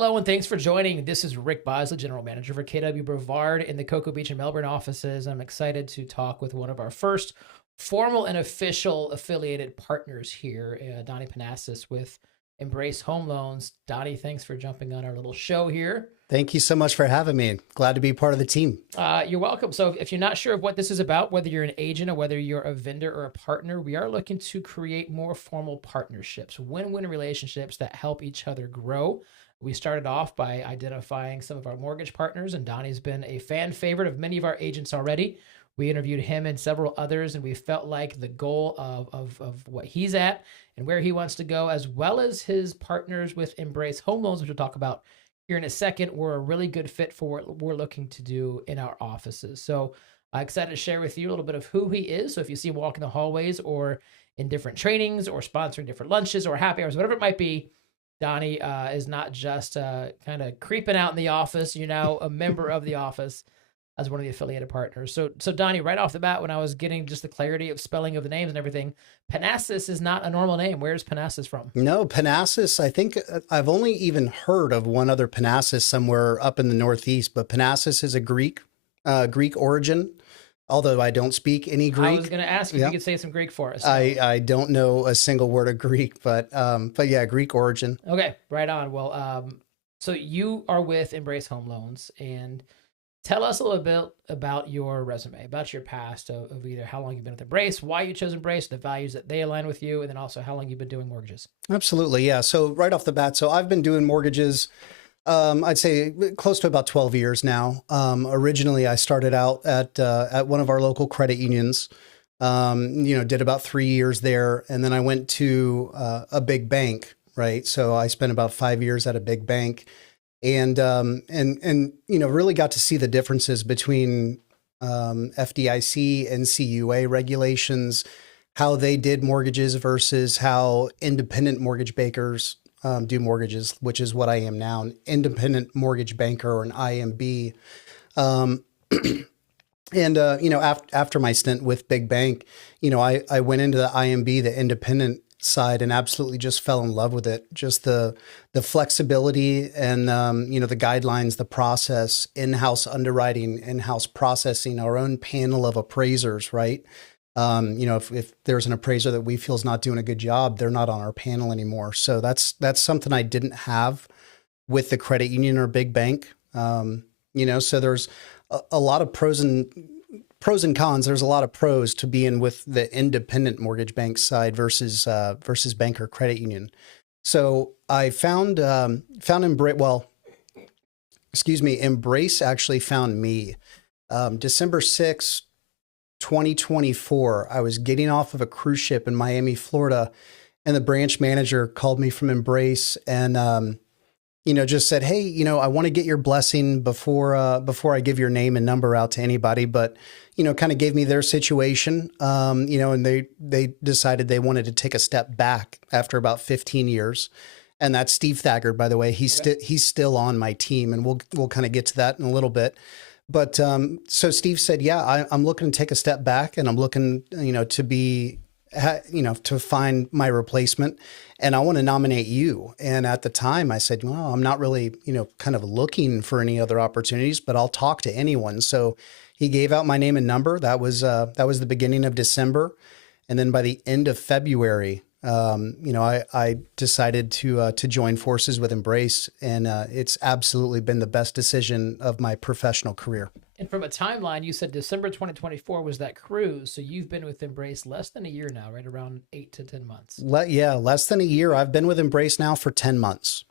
Hello and thanks for joining. This is Rick Bosley, General Manager for KW Brevard in the Cocoa Beach and Melbourne offices. I'm excited to talk with one of our first formal and official affiliated partners here, Donny Panasis with Embrace Home Loans. Donny, thanks for jumping on our little show here. Thank you so much for having me. Glad to be part of the team. You're welcome. So if you're not sure of what this is about, whether you're an agent or whether you're a vendor or a partner, we are looking to create more formal partnerships, win-win relationships that help each other grow. We started off by identifying some of our mortgage partners, and Donny's been a fan favorite of many of our agents already. We interviewed him and several others, and we felt like the goal of what he's at and where he wants to go, as well as his partners with Embrace Home Loans, which we'll talk about here in a second, were a really good fit for what we're looking to do in our offices. So I'm excited to share with you a little bit of who he is. So if you see him walking the hallways or in different trainings or sponsoring different lunches or happy hours, whatever it might be, Donny is not just kind of creeping out in the office. You're now a member of the office as one of the affiliated partners. So Donny, right off the bat, when I was getting just the clarity of spelling of the names and everything, Panasis is not a normal name. Where's Panasis from? No, Panasis, I think I've only even heard of one other Panasis somewhere up in the Northeast, but Panasis is a Greek origin, although I don't speak any Greek. I was going to ask if you could say some Greek for us. So. I don't know a single word of Greek, but yeah, Greek origin. Okay, right on. Well, so you are with Embrace Home Loans, and tell us a little bit about your resume, about your past of either how long you've been with Embrace, why you chose Embrace, the values that they align with you, and then also how long you've been doing mortgages. Absolutely, yeah. So right off the bat, so I've been doing mortgages, I'd say close to about 12 years now. Originally, I started out at one of our local credit unions, did about 3 years there, and then I went to a big bank, right? So I spent about 5 years at a big bank. And really got to see the differences between FDIC and CUA regulations, how they did mortgages versus how independent mortgage bankers do mortgages, which is what I am now, an independent mortgage banker or an IMB. After my stint with Big Bank, I went into the IMB, the independent side, and absolutely just fell in love with it. Just the flexibility and, the guidelines, the process, in-house underwriting, in-house processing, our own panel of appraisers, right? If there's an appraiser that we feel is not doing a good job, they're not on our panel anymore. So that's something I didn't have with the credit union or big bank. So there's a lot of pros and cons. There's a lot of pros to being with the independent mortgage bank side versus bank or credit union. So I found Embrace actually found me. December 6th, 2024, I was getting off of a cruise ship in Miami, Florida, and the branch manager called me from Embrace and, just said, hey, I want to get your blessing before I give your name and number out to anybody, but, kind of gave me their situation, and they decided they wanted to take a step back after about 15 years. And that's Steve Thagard, by the way. He's still on my team, and we'll kind of get to that in a little bit. But so Steve said, yeah, I'm looking to take a step back, and I'm looking, to find my replacement, and I want to nominate you. And at the time I said, well, I'm not really, kind of looking for any other opportunities, but I'll talk to anyone. So he gave out my name and number. That was the beginning of December. And then by the end of February, I decided to join forces with Embrace, and it's absolutely been the best decision of my professional career. And from a timeline, you said December 2024 was that cruise. So you've been with Embrace less than a year now, right? Around 8 to 10 months. Less than a year. I've been with Embrace now for 10 months.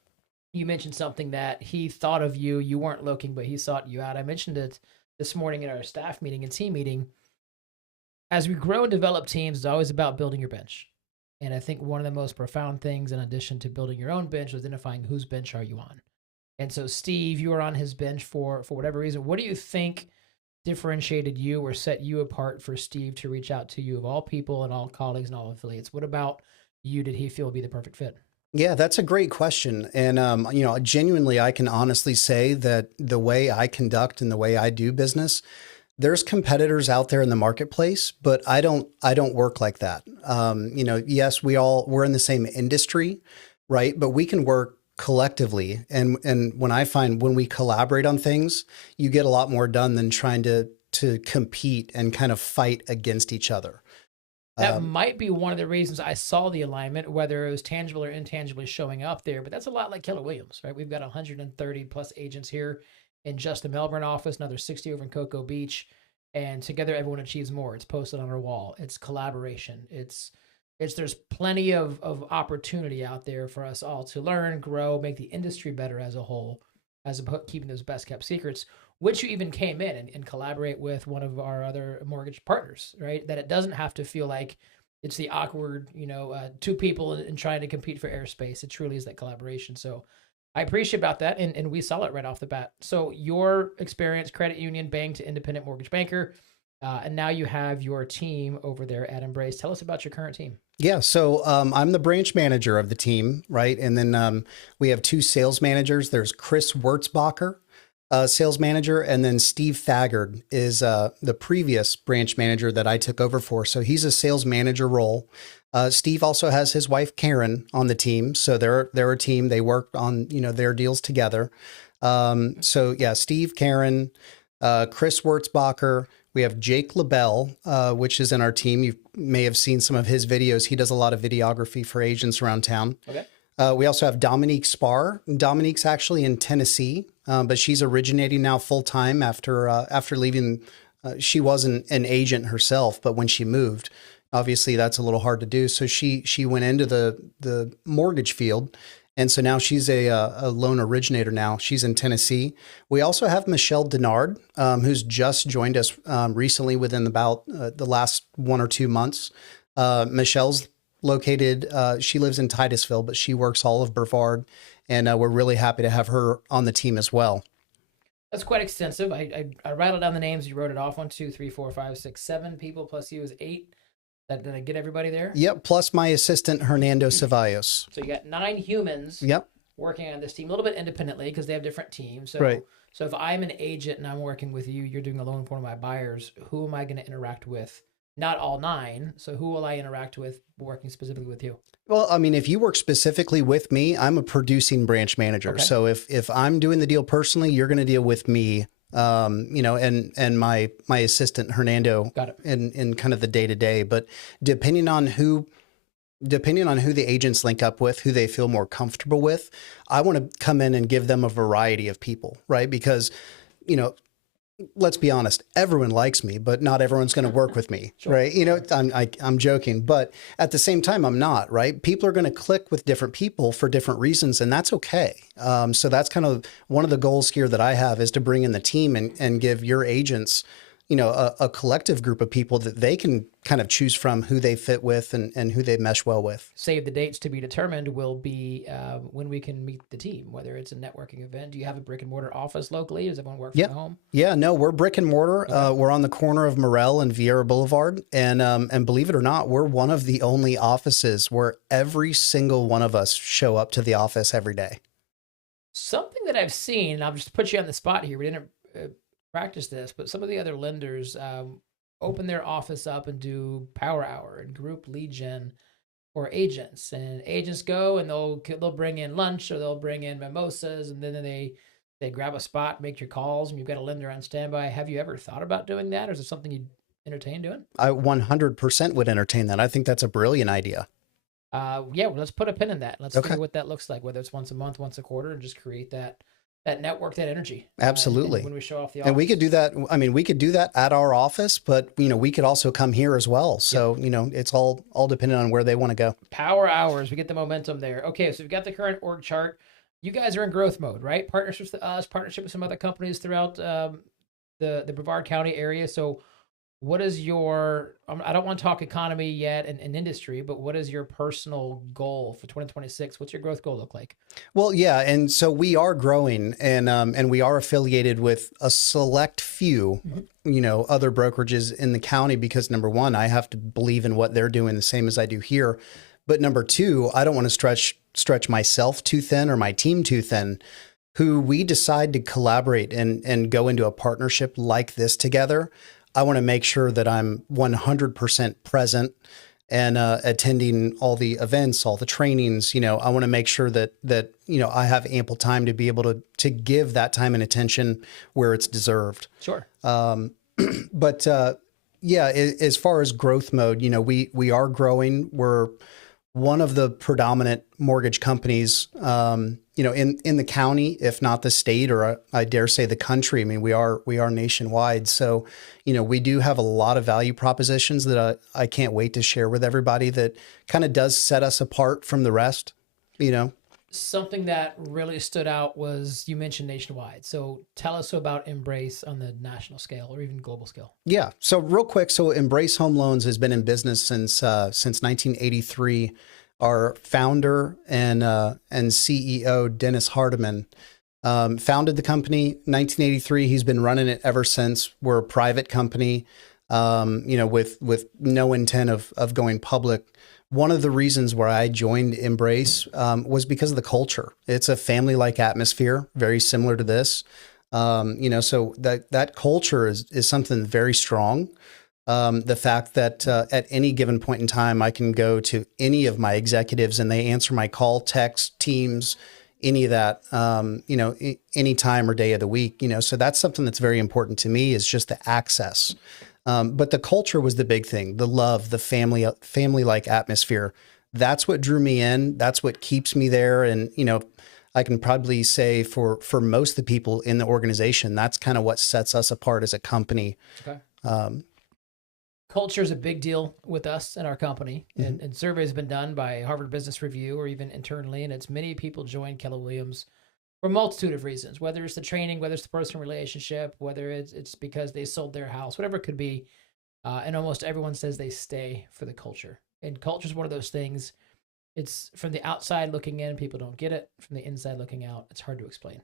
You mentioned something that he thought of you. You weren't looking, but he sought you out. I mentioned it this morning in our staff meeting and team meeting. As we grow and develop teams, it's always about building your bench. And I think one of the most profound things, in addition to building your own bench, was identifying whose bench are you on. And so, Steve, you were on his bench for whatever reason. What do you think differentiated you or set you apart for Steve to reach out to you, of all people and all colleagues and all affiliates? What about you did he feel would be the perfect fit? Yeah, that's a great question. And, genuinely, I can honestly say that the way I conduct and the way I do business, there's competitors out there in the marketplace, but I don't work like that. Yes, we're in the same industry, right? But we can work collectively. And when I find when we collaborate on things, you get a lot more done than trying to compete and kind of fight against each other. That might be one of the reasons I saw the alignment, whether it was tangible or intangibly showing up there. But that's a lot like Keller Williams, right? We've got 130 plus agents here in just the Melbourne office, another 60 over in Cocoa Beach. And together, everyone achieves more. It's posted on our wall. It's collaboration. There's plenty of opportunity out there for us all to learn, grow, make the industry better as a whole, as opposed to keeping those best kept secrets, which you even came in and collaborate with one of our other mortgage partners, right? That it doesn't have to feel like it's the awkward, two people and trying to compete for airspace. It truly is that collaboration. So I appreciate about that. And we saw it right off the bat. So your experience, credit union, bank to independent mortgage banker, and now you have your team over there at Embrace. Tell us about your current team. Yeah, so I'm the branch manager of the team, right? And then we have 2 sales managers. There's Chris Wurzbacher, sales manager, and then Steve Thagard is the previous branch manager that I took over for. So he's a sales manager role. Steve also has his wife Karen on the team, so they're a team. They work on their deals together. So yeah, Steve, Karen, Chris Wurzbacher. We have Jake LaBelle, which is in our team. You may have seen some of his videos. He does a lot of videography for agents around town. Okay. We also have Dominique Spar. Dominique's actually in Tennessee, but she's originating now full time after leaving. She wasn't an agent herself, but when she moved, obviously that's a little hard to do. So she went into the mortgage field. And so now she's a loan originator now. She's in Tennessee. We also have Michelle Denard, who's just joined us recently within about the last 1 or 2 months. Michelle's located, she lives in Titusville, but she works all of Brevard. And we're really happy to have her on the team as well. That's quite extensive. I rattled down the names. You wrote it off. 1, 2, 3, 4, 5, 6, 7 people, plus you is 8. Did I get everybody there? Yep, plus my assistant, Hernando Cevallos. So you got 9 humans working on this team, a little bit independently because they have different teams. So, right. So if I'm an agent and I'm working with you, you're doing a loan for one of my buyers, who am I going to interact with? Not all 9. So who will I interact with working specifically with you? Well, I mean, if you work specifically with me, I'm a producing branch manager. Okay. So if I'm doing the deal personally, you're going to deal with me. And my assistant Hernando in kind of the day to day, but depending on who the agents link up with, who they feel more comfortable with, I want to come in and give them a variety of people, right? Because, let's be honest, everyone likes me, but not everyone's going to work with me, sure. Right? I'm joking, but at the same time, I'm not, right? People are going to click with different people for different reasons, and that's okay. So that's kind of one of the goals here that I have is to bring in the team and give your agents, a collective group of people that they can kind of choose from who they fit with and who they mesh well with. Save the dates to be determined will be when we can meet the team, whether it's a networking event. Do you have a brick and mortar office locally? Does everyone work from home? Yeah, no, we're brick and mortar. Okay. We're on the corner of Morel and Vieira Boulevard. And believe it or not, we're one of the only offices where every single one of us show up to the office every day. Something that I've seen, and I'll just put you on the spot here. We didn't practice this, but some of the other lenders open their office up and do power hour and group lead gen for agents, and agents go and they'll bring in lunch or they'll bring in mimosas, and then they grab a spot, make your calls, and you've got a lender on standby. Have you ever thought about doing that, or is it something you'd entertain doing? I 100% would entertain that. I think that's a brilliant idea. Well, let's put a pin in that. Let's see what that looks like, whether it's once a month, once a quarter, and just create that network, that energy. Absolutely. When we show off the office. And we could do that. I mean, we could do that at our office, but we could also come here as well. So, it's all dependent on where they want to go. Power hours. We get the momentum there. Okay. So we've got the current org chart. You guys are in growth mode, right? Partnerships with us, partnership with some other companies throughout the Brevard County area. So what is your, I don't want to talk economy yet and industry, but what is your personal goal for 2026? What's your growth goal look like? Well, yeah. And so we are growing and we are affiliated with a select few, other brokerages in the county because number one, I have to believe in what they're doing the same as I do here. But number two, I don't want to stretch myself too thin or my team too thin. Who we decide to collaborate and go into a partnership like this together, I want to make sure that I'm 100% present and attending all the events, all the trainings. I want to make sure that I have ample time to be able to give that time and attention where it's deserved. Sure. But yeah, as far as growth mode, we are growing. We're one of the predominant mortgage companies, in the county, if not the state, or I dare say the country. I mean, we are nationwide. So, we do have a lot of value propositions that I can't wait to share with everybody that kind of does set us apart from the rest, Something that really stood out was you mentioned nationwide. So tell us about Embrace on the national scale or even global scale. Yeah. So real quick, so Embrace Home Loans has been in business since 1983. Our founder and CEO Dennis Hardiman founded the company 1983. He's been running it ever since. We're a private company, with no intent of going public. One of the reasons where I joined Embrace was because of the culture. It's a family-like atmosphere, very similar to this. So that culture is something very strong. The fact that at any given point in time, I can go to any of my executives and they answer my call, text, Teams, any of that, any time or day of the week. So that's something that's very important to me, is just the access. But the culture was the big thing, the love, the family-like atmosphere. That's what drew me in. That's what keeps me there. And, I can probably say for most of the people in the organization, that's kind of what sets us apart as a company. Okay. Culture is a big deal with us and our company. Mm-hmm. And surveys have been done by Harvard Business Review or even internally. And it's many people join Keller Williams for a multitude of reasons, whether it's the training, whether it's the personal relationship, whether it's because they sold their house, whatever it could be. And almost everyone says they stay for the culture. And culture is one of those things. It's from the outside looking in, people don't get it. From the inside looking out, it's hard to explain.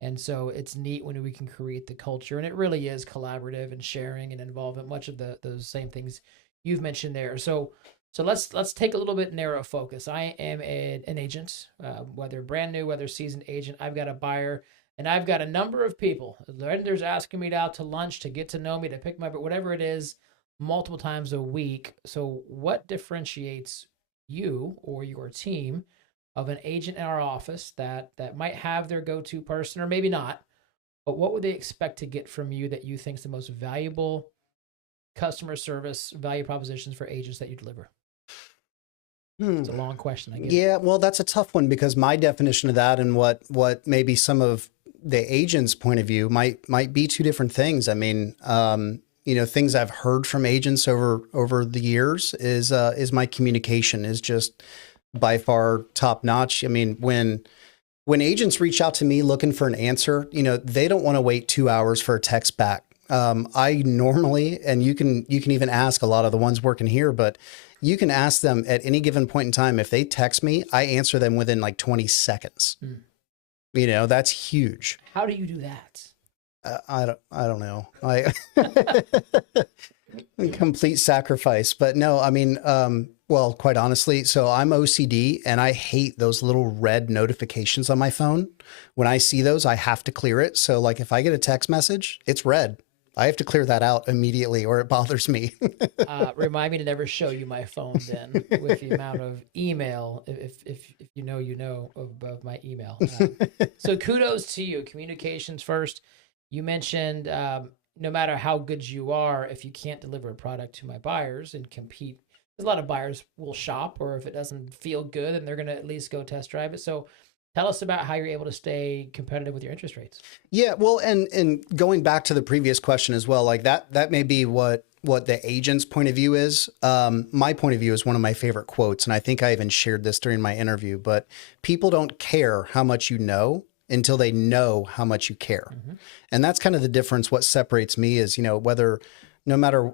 And so it's neat when we can create the culture. And it really is collaborative and sharing and involvement, much of those same things you've mentioned there. So let's take a little bit narrow focus. I am an agent, whether brand new, whether seasoned agent. I've got a buyer, and I've got a number of people. Lenders asking me out to lunch to get to know me, to pick my, but whatever it is, multiple times a week. So what differentiates you or your team of an agent in our office that might have their go-to person, or maybe not, but what would they expect to get from you that you think is the most valuable customer service value propositions for agents that you deliver? It's a long question, I guess. Yeah, well, that's a tough one, because my definition of that and what maybe some of the agent's point of view might be two different things. I mean, things I've heard from agents over the years is my communication is just by far top notch. I mean, when agents reach out to me looking for an answer, they don't want to wait 2 hours for a text back. I normally, and you can even ask a lot of the ones working here, but you can ask them at any given point in time. If they text me, I answer them within like 20 seconds. That's huge. How do you do that? I don't know. Complete sacrifice, but no, I mean, well, quite honestly, so I'm OCD and I hate those little red notifications on my phone. When I see those, I have to clear it. So like if I get a text message, it's red. I have to clear that out immediately or it bothers me. Remind me to never show you my phone then, with the amount of email, if you know of my email. So kudos to you. Communications first. You mentioned no matter how good you are, if you can't deliver a product to my buyers and compete, because a lot of buyers will shop, or if it doesn't feel good, then they're going to at least go test drive it. So tell us about how you're able to stay competitive with your interest rates. Yeah, well, and going back to the previous question as well, like that may be what the agent's point of view is. My point of view is one of my favorite quotes, and I think I even shared this during my interview, but people don't care how much you know until they know how much you care. Mm-hmm. And that's kind of the difference. What separates me is, whether, no matter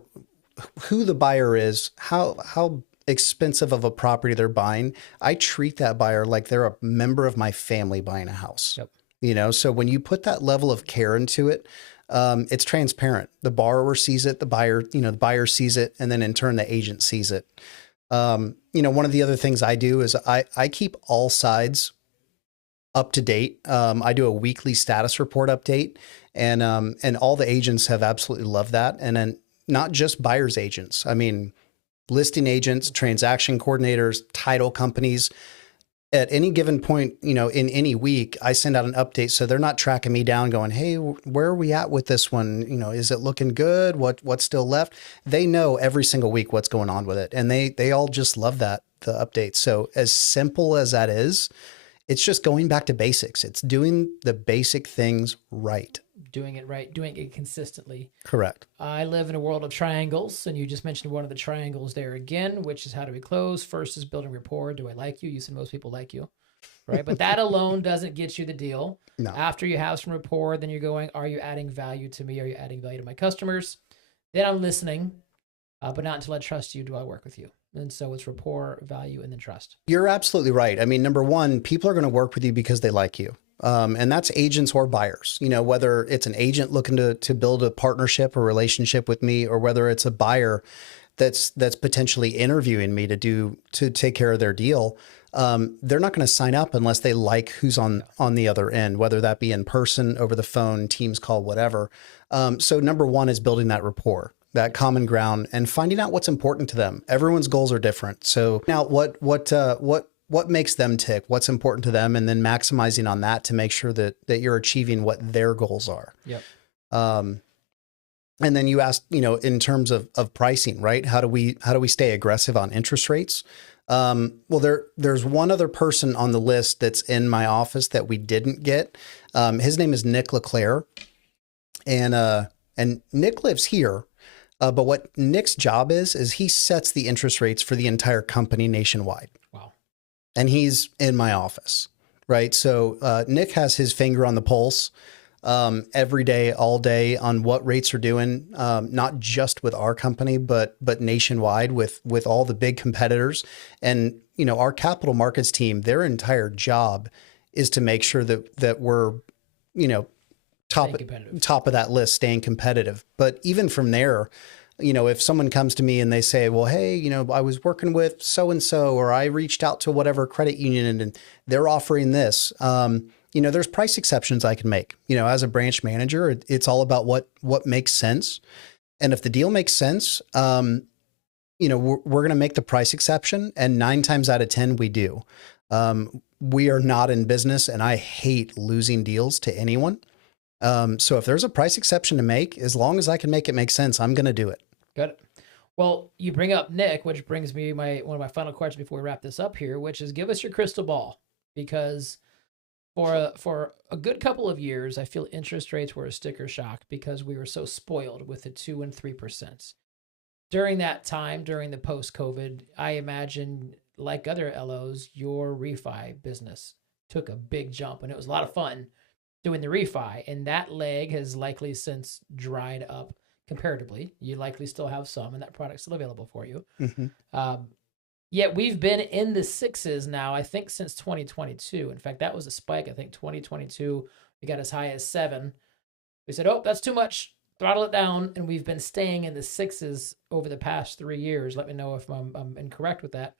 who the buyer is, how expensive of a property they're buying, I treat that buyer like they're a member of my family buying a house. Yep. So when you put that level of care into it, it's transparent. The borrower sees it, the buyer sees it, and then in turn, the agent sees it. One of the other things I do is I keep all sides up to date. I do a weekly status report update, and all the agents have absolutely loved that. And then not just buyers agents. I mean, listing agents, transaction coordinators, title companies. At any given point, you know, in any week, I send out an update. So they're not tracking me down going, hey, where are we at with this one? You know, is it looking good? What's still left? They know every single week what's going on with it. And they all just love that, the updates. So as simple as that is, it's just going back to basics. It's doing the basic things right. Doing it right, doing it consistently. Correct. I live in a world of triangles, and you just mentioned one of the triangles there again, which is how do we close? First is building rapport. Do I like you? You said most people like you, right? But that alone doesn't get you the deal. No. After you have some rapport, then you're going, are you adding value to me? Are you adding value to my customers? Then I'm listening, but not until I trust you do I work with you. And so it's rapport, value, and then trust. You're absolutely right. I mean, number one, people are going to work with you because they like you. And that's agents or buyers, you know, whether it's an agent looking to build a partnership or relationship with me, or whether it's a buyer that's potentially interviewing me to take care of their deal. They're not going to sign up unless they like who's on the other end, whether that be in person, over the phone, Teams call, whatever. So number one is building that rapport, that common ground, and finding out what's important to them. Everyone's goals are different. So now what makes them tick, what's important to them, and then maximizing on that to make sure that you're achieving what their goals are. Yep. And then you asked, you know, in terms of pricing, right? How do we stay aggressive on interest rates? Well, there's one other person on the list that's in my office that we didn't get. His name is Nick LeClaire, and Nick lives here. But what Nick's job is he sets the interest rates for the entire company nationwide. Wow. And he's in my office, right? So Nick has his finger on the pulse every day, all day on what rates are doing, not just with our company, but nationwide with all the big competitors. And, you know, our capital markets team, their entire job is to make sure that we're, you know, top of that list, staying competitive. But even from there, you know, if someone comes to me and they say, well, hey, you know, I was working with so-and-so, or I reached out to whatever credit union and they're offering this, you know, there's price exceptions I can make. You know, as a branch manager, it's all about what makes sense. And if the deal makes sense, you know, we're going to make the price exception. And 9 times out of 10, we do. We are not in business, and I hate losing deals to anyone. So if there's a price exception to make, as long as I can make it make sense, I'm going to do it. Got it. Well, you bring up Nick, which brings me one of my final questions before we wrap this up here, which is give us your crystal ball, because for a good couple of years, I feel interest rates were a sticker shock because we were so spoiled with the 2% and 3%. During that time, during the post-COVID, I imagine, like other LOs, your refi business took a big jump, and it was a lot of fun doing the refi, and that leg has likely since dried up comparatively. You likely still have some, and that product's still available for you. Mm-hmm. Yet we've been in the 6s now, I think, since 2022. In fact, that was a spike. I think 2022, we got as high as 7. We said, oh, that's too much. Throttle it down. And we've been staying in the 6s over the past 3 years. Let me know if I'm incorrect with that.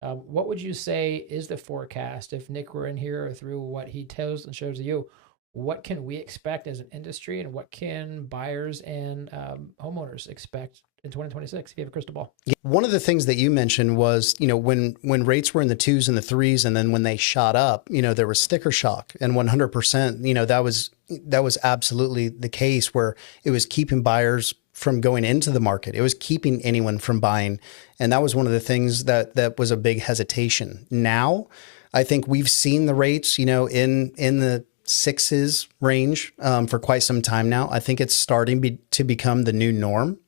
What would you say is the forecast if Nick were in here, or through what he tells and shows you? What can we expect as an industry, and what can buyers and homeowners expect in 2026 if you have a crystal ball? One of the things that you mentioned was, you know, when rates were in the 2s and the 3s, and then when they shot up, you know, there was sticker shock, and 100%, you know, that was absolutely the case, where it was keeping buyers from going into the market. It was keeping anyone from buying. And that was one of the things that was a big hesitation. Now, I think we've seen the rates, you know, in the 6s range for quite some time now. I think it's starting to become the new norm.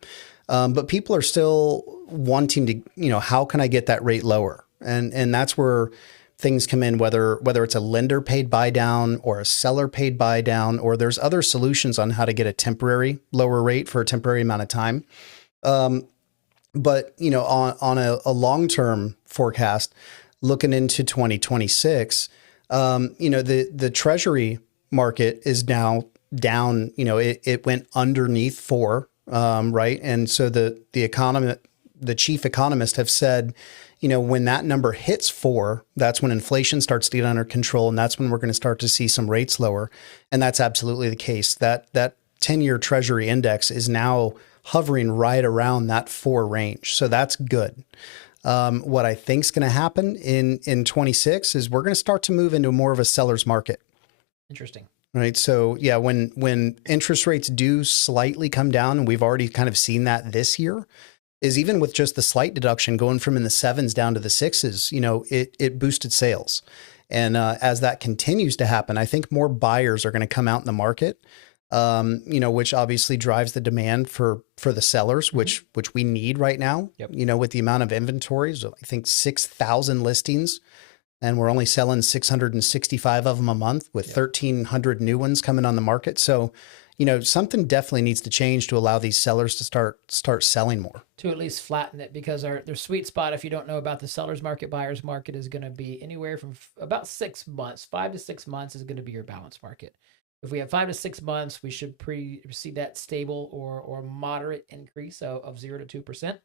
But people are still wanting to, you know, how can I get that rate lower? And that's where things come in, whether it's a lender paid buy down or a seller paid buy down, or there's other solutions on how to get a temporary lower rate for a temporary amount of time. But, you know, on a long-term forecast, looking into 2026, you know, the treasury market is now down, you know, it went underneath 4, right? And so the chief economist have said, you know, when that number hits 4, that's when inflation starts to get under control. And that's when we're going to start to see some rates lower. And that's absolutely the case. That 10-year treasury index is now hovering right around that 4 range. So that's good. What I think is going to happen in 26 is we're going to start to move into more of a seller's market. Interesting. Right. So yeah, when interest rates do slightly come down, and we've already kind of seen that this year, is even with just the slight deduction going from in the 7s down to the 6s, it boosted sales. And as that continues to happen, I think more buyers are going to come out in the market, which obviously drives the demand for the sellers, which we need right now. Yep. With the amount of inventories, I think 6,000 listings, and we're only selling 665 of them a month with 1,300 new ones coming on the market. So, something definitely needs to change to allow these sellers to start selling more. To at least flatten it, because their sweet spot, if you don't know about the seller's market, buyer's market, is going to be anywhere from about 6 months. 5 to 6 months is going to be your balance market. If we have 5 to 6 months, we should see that stable or moderate increase of 0 to 2%.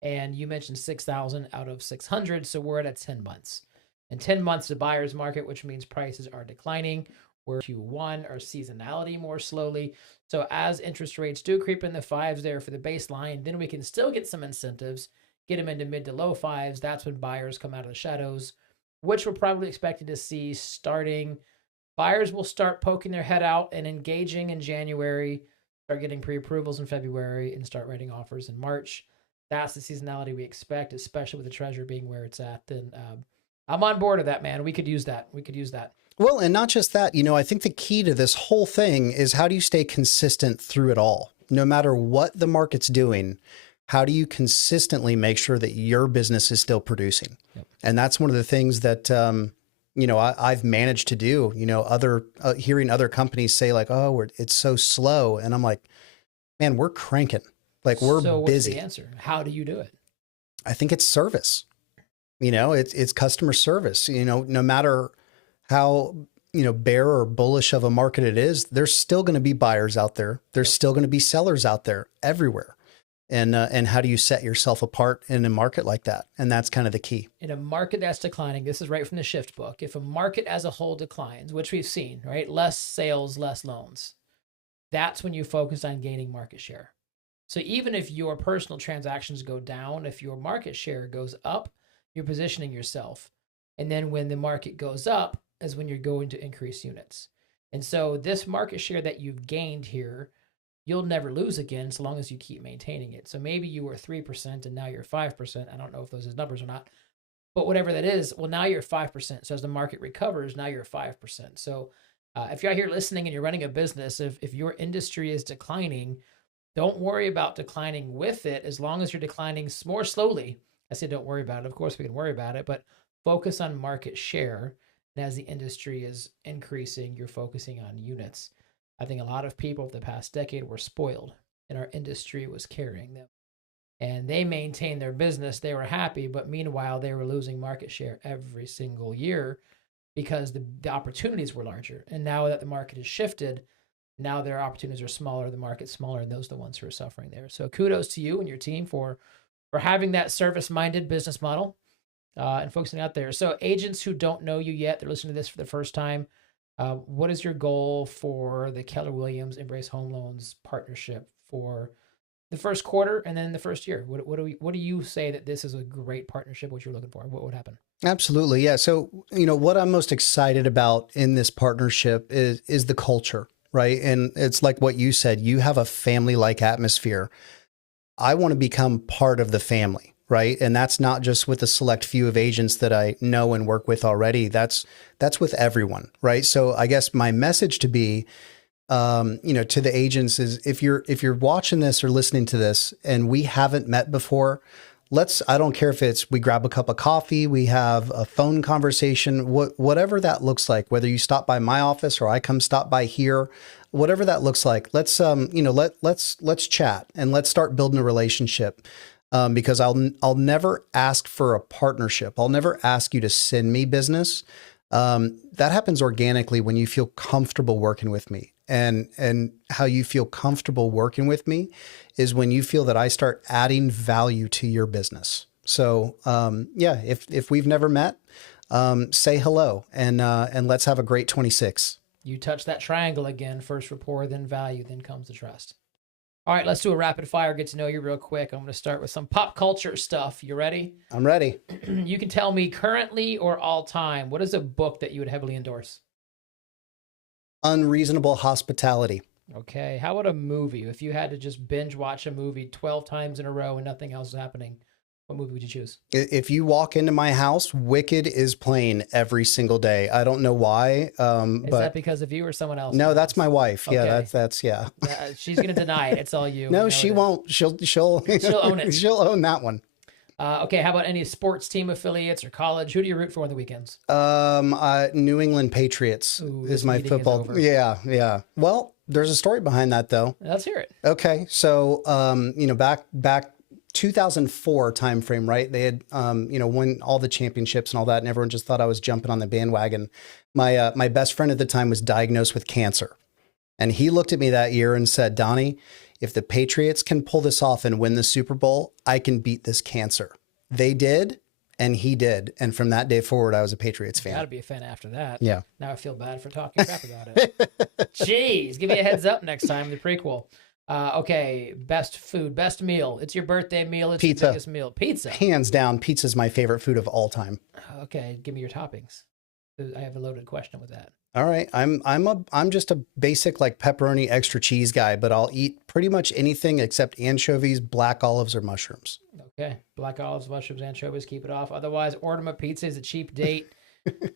And you mentioned 6,000 out of 600, so we're at 10 months. And 10 months to buyer's market, which means prices are declining. We're Q1 or seasonality more slowly. So as interest rates do creep in the 5s there for the baseline, then we can still get some incentives, get them into mid to low 5s. That's when buyers come out of the shadows, which we're probably expecting to see starting. Buyers will start poking their head out and engaging in January, start getting pre-approvals in February, and start writing offers in March. That's the seasonality we expect, especially with the Treasury being where it's at. Then I'm on board with that, man. We could use that. Well, and not just that, I think the key to this whole thing is how do you stay consistent through it all? No matter what the market's doing, how do you consistently make sure that your business is still producing? Yep. And that's one of the things that, I've managed to do, hearing other companies say like, oh, it's so slow. And I'm like, man, we're cranking. Like we're busy. So what's the answer? How do you do it? I think it's service. It's customer service. No matter how, bear or bullish of a market it is, there's still going to be buyers out there. There's still going to be sellers out there everywhere. And how do you set yourself apart in a market like that? And that's kind of the key. In a market that's declining, this is right from the Shift book. If a market as a whole declines, which we've seen, right? Less sales, less loans. That's when you focus on gaining market share. So even if your personal transactions go down, if your market share goes up, you're positioning yourself. And then when the market goes up is when you're going to increase units. And so this market share that you've gained here, you'll never lose again so long as you keep maintaining it. So maybe you were 3% and now you're 5%. I don't know if those are numbers or not, but whatever that is, well, now you're 5%. So as the market recovers, now you're 5%. So if you're out here listening and you're running a business, if your industry is declining, don't worry about declining with it as long as you're declining more slowly. I say don't worry about it. Of course, we can worry about it, but focus on market share. And as the industry is increasing, you're focusing on units. I think a lot of people of the past decade were spoiled and our industry was carrying them. And they maintained their business. They were happy, but meanwhile, they were losing market share every single year because the opportunities were larger. And now that the market has shifted, now their opportunities are smaller, the market's smaller, and those are the ones who are suffering there. So kudos to you and your team for having that service-minded business model and focusing out there. So agents who don't know you yet, they're listening to this for the first time. What is your goal for the Keller Williams Embrace Home Loans partnership for the first quarter and then the first year? What do you say that this is a great partnership, what you're looking for? What would happen? Absolutely. Yeah. So, what I'm most excited about in this partnership is the culture, right? And it's like what you said, you have a family-like atmosphere. I want to become part of the family, right? And that's not just with a select few of agents that I know and work with already. That's with everyone, right? So I guess my message to be, to the agents is if you're watching this or listening to this and we haven't met before, I don't care if it's we grab a cup of coffee, we have a phone conversation, whatever that looks like, whether you stop by my office or I come stop by here, whatever that looks like, let's chat and let's start building a relationship. Because I'll never ask for a partnership. I'll never ask you to send me business. That happens organically when you feel comfortable working with me. And how you feel comfortable working with me is when you feel that I start adding value to your business. So, if we've never met, say hello and let's have a great 26. You touch that triangle again, first rapport, then value, then comes the trust. All right, let's do a rapid fire, get to know you real quick. I'm going to start with some pop culture stuff. You ready? I'm ready. You can tell me currently or all time, what is a book that you would heavily endorse? Unreasonable Hospitality. Okay. How about a movie? If you had to just binge watch a movie 12 times in a row and nothing else is happening, what movie would you choose? If you walk into my house, Wicked is playing every single day. I don't know why. Is that because of you or someone else? No, that's my wife. Okay. Yeah, that's yeah. She's going to deny it. It's all you. No, she won't. She'll own it. She'll own that one. Okay, how about any sports team affiliates or college? Who do you root for on the weekends? New England Patriots is my football. Yeah. Well, there's a story behind that though. Let's hear it. Okay, so back 2004 timeframe, right? They had won all the championships and all that, and everyone just thought I was jumping on the bandwagon. My best friend at the time was diagnosed with cancer, and he looked at me that year and said, "Donnie, if the Patriots can pull this off and win the Super Bowl, I can beat this cancer." They did, and he did. And from that day forward, I was a Patriots fan. Gotta be a fan after that. Yeah. Now I feel bad for talking crap about it. Jeez, give me a heads up next time, the prequel. Okay, best food, best meal. It's your birthday meal. It's Pizza. Your biggest meal. Pizza. Hands down, pizza is my favorite food of all time. Okay, give me your toppings. I have a loaded question with that. All right, I'm just a basic like pepperoni extra cheese guy, but I'll eat pretty much anything except anchovies, black olives, or mushrooms. Okay, black olives, mushrooms, anchovies, keep it off. Otherwise, order my pizza is a cheap date.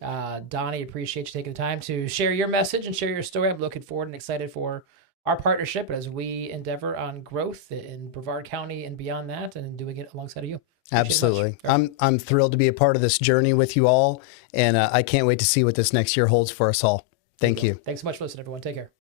Donnie, appreciate you taking the time to share your message and share your story. I'm looking forward and excited for our partnership as we endeavor on growth in Brevard County and beyond that, and doing it alongside of you. Absolutely. I'm thrilled to be a part of this journey with you all, and I can't wait to see what this next year holds for us all. Thank you. Thanks so much for listening, everyone. Take care.